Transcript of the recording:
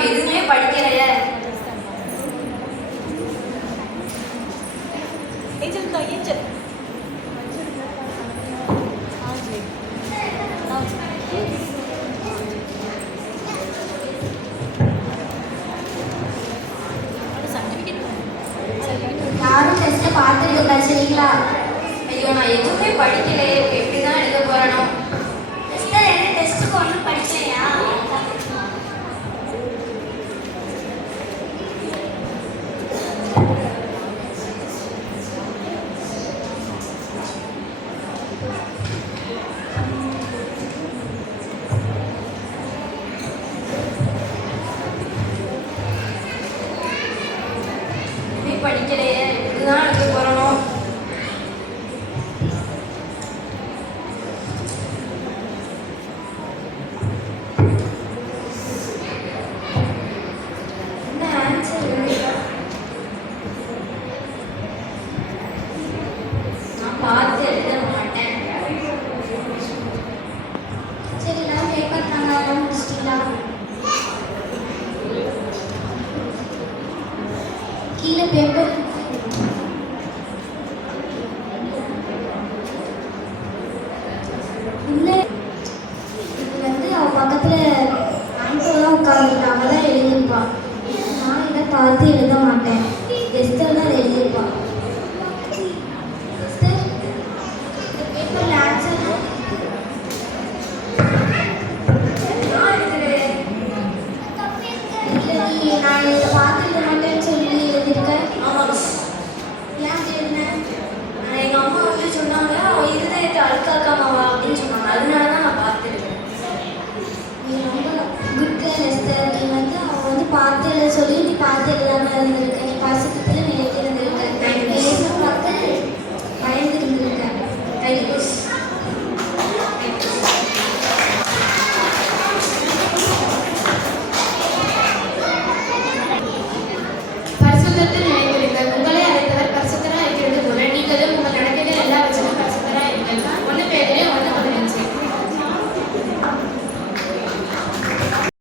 Ma'am எதுவுமே படிக்கலையே. Angel தான் angel. யாரும் டெஸ்ட்டை பார்த்துருக்க சரிங்களா? ஐயோ நான் எதுவுமே படிக்கலையே, எப்படி தான் எழுத போகிறேனோ. டெஸ்ட்டில் என்ன டெஸ்ட்டுக்கு ஒன்றும் படிக்கலையா? படிக்கலையே, இப்படிதான் எழுத போறனோ. என்ன ஆன்சர்? நான் பார்த்து எழுத மாட்டேன். சரி நான் பேப்பர் தாங்க முடிச்சிட்டீங்களா? கீழே பேப்பர் இல்லை. இது அவ பக்கத்தில் ஆன்சர்லாம் உட்காந்துருக்கா, அவள் தான் எழுதியிருப்பாள். நான் இதை பார்த்து எழுத மாட்டேன்.